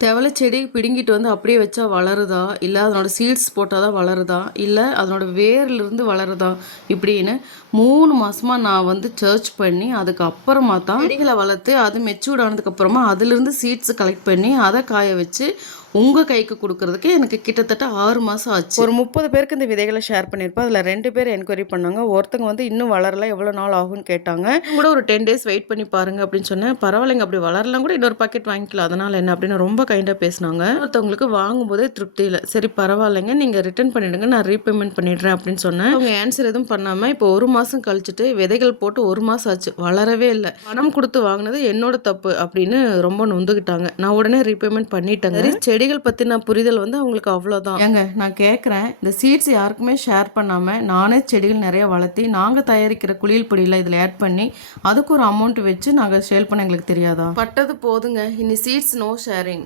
தெவலை செடி பிடுங்கிட்டு வந்து அப்படியே வச்சா வளருதா? இல்லை அதனோட சீட்ஸ் போட்டால் தான் வளருதா? இல்லை அதனோட வேர்லேருந்து வளருதா? இப்படின்னு மூணு மாதமாக நான் வந்து சர்ச் பண்ணி அதுக்கப்புறமா தான் செடிகளை வளர்த்து அது மெச்சூர்ட் ஆனதுக்கப்புறமா அதுலேருந்து சீட்ஸ் கலெக்ட் பண்ணி அதை காய வச்சு உங்கள் கைக்கு கொடுக்கறதுக்கு எனக்கு கிட்டத்தட்ட ஆறு மாதம் ஆச்சு. ஒரு முப்பது பேருக்கு இந்த விதைகளை ஷேர் பண்ணியிருப்பேன் அதில் ரெண்டு பேர் என்கொயரி பண்ணாங்க. ஒருத்தங்க வந்து இன்னும் வளரல எவ்வளோ நாள் ஆகும்னு கேட்டாங்க. கூட ஒரு டென் டேஸ் வெயிட் பண்ணி பாருங்க அப்படின்னு சொன்னேன். பரவாயில்லைங்க அப்படி வளரலாம் கூட இன்னொரு பாக்கெட் வாங்கிக்கலாம். அதனால் என்ன அப்படின்னு ரொம்ப கைண்டாக பேசினாங்க. ஒருத்தவங்களுக்கு வாங்கும்போதே திருப்தி இல்லை. சரி பரவாயில்லைங்க நீங்கள் ரிட்டர்ன் பண்ணிவிடுங்க நான் ரீபேமெண்ட் பண்ணிடுறேன் அப்படின்னு சொன்னேன். அவங்க ஆன்சர் எதுவும் பண்ணாமல் இப்போ ஒரு மாதம் கழிச்சுட்டு விதைகள் போட்டு ஒரு மாதம் ஆச்சு. வளரவே இல்லை. பணம் கொடுத்து வாங்கினது என்னோட தப்பு அப்படின்னு ரொம்ப நொந்துக்கிட்டாங்க நான் உடனே ரீபேமெண்ட் பண்ணிட்டேங்க. சரி செடிகள் பற்றின புரிதல் வந்து அவங்களுக்கு அவ்வளோதான் ஏங்க நான் கேட்குறேன் இந்த சீட்ஸ் யாருக்குமே ஷேர் பண்ணாமல் நானே செடிகள் நிறைய வளர்த்தி நாங்கள் தயாரிக்கிற குளியல் பொடியில் இதில் ஆட் பண்ணி அதுக்கு ஒரு அமௌண்ட் வச்சு நாங்கள் சேல் பண்ண எங்களுக்கு தெரியாதா? பட்டது போதுங்க. இனி சீட்ஸ் நோ ஷேரிங்